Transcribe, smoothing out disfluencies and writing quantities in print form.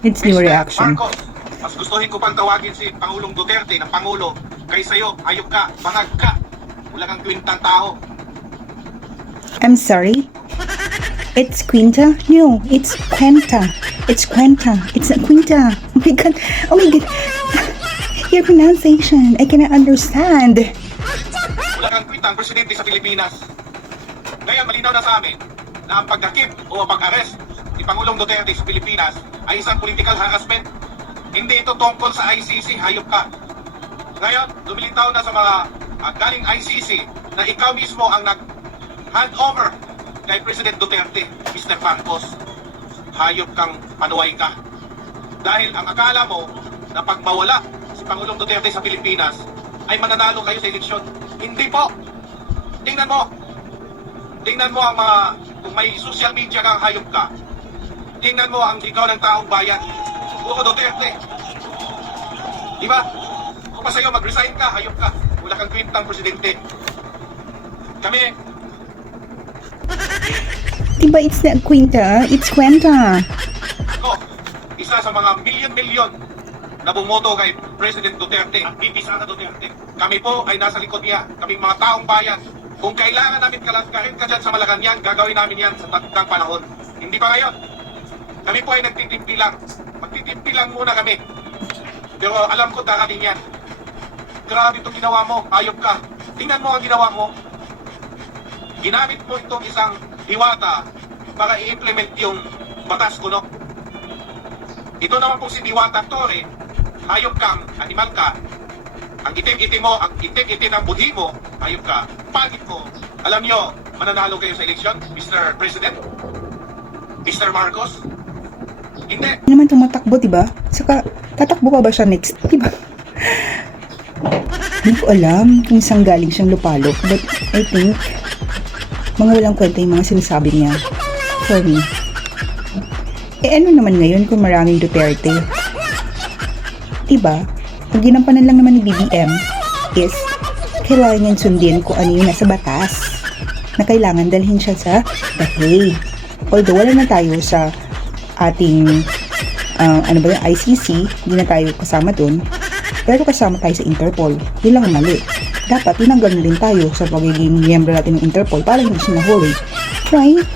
It's new Mr. reaction. Marcos, mas gustuhin ko pang tawagin si Pangulong Duterte ng Pangulo kaysa iyo, ayok ka, bangag ka, wala kang kwintang tao. I'm sorry? It's Quinta? No, it's Quenta. It's Quenta. It's not Quinta. Oh my god. Oh my god. Your pronunciation, I cannot understand. Wala kang kwintang presidente sa Pilipinas. Ngayon, malinaw na sa amin na ang pagdakip o pag-arrest ni Pangulong Duterte sa Pilipinas ay isang political harassment. Hindi ito tungkol sa ICC, hayop ka. Ngayon, lumilitaw na sa mga galing ICC na ikaw mismo ang nag-hand over kay President Duterte, Mr. Marcos. Hayop kang panuway ka. Dahil ang akala mo na pag mawala si Pangulong Duterte sa Pilipinas ay mananalo kayo sa eleksyon. Hindi po. Tingnan mo. Tingnan mo ang mga, kung may social media kang hayop ka. Tingnan mo ang ikaw ng taong bayan. Puro Duterte. Diba? Kung pa sa'yo mag-resign ka, hayop ka. Wala kang kwintang presidente. Kami, Diba it's not Quinta? It's Quenta. ako, isa sa mga milyon-milyon na bumoto kay President Duterte at VP Sara Duterte. Kami po ay nasa likod niya. Kaming mga taong bayan. Kung kailangan namin kalanskarin ka dyan sa Malacanang, gagawin namin yan sa tatang panahon. Hindi pa ngayon. Kami po ay nagtitimpi lang. Magtitimpi lang muna kami. Pero alam ko darating yan. Grabe itong ginawa mo. Ayop ka. Tingnan mo ang ginawa mo. Ginamit mo itong isang diwata para i-implement yung batas kuno. Ito naman po si Diwata Torre. Hayop kang, animal ka. Ang itim-itim mo, ang itim-itim ng budhi mo, hayop ka. Pagit mo. Alam nyo, mananalo kayo sa eleksyon, Mr. President? Mr. Marcos? Hindi. Hindi naman tumatakbo, diba? Saka, tatakbo pa ba siya next? Diba? Hindi ko alam kung saan galing siyang lupalok. But, I think, mga walang kwenta yung mga sinasabi niya. For me. Ano naman ngayon kung maraming Duterte? Diba? Ang ginampanan lang naman ni BBM is kailangan niyang sundin kung ano yung nasa batas na kailangan dalhin siya sa The Hague. Although wala na tayo sa ating ICC, hindi na tayo kasama dun, pero kasama tayo sa Interpol. Yun lang ang mali. Dapat tinanggal na rin tayo sa pagiging miyembro natin ng Interpol para hindi siya nahuli. Right?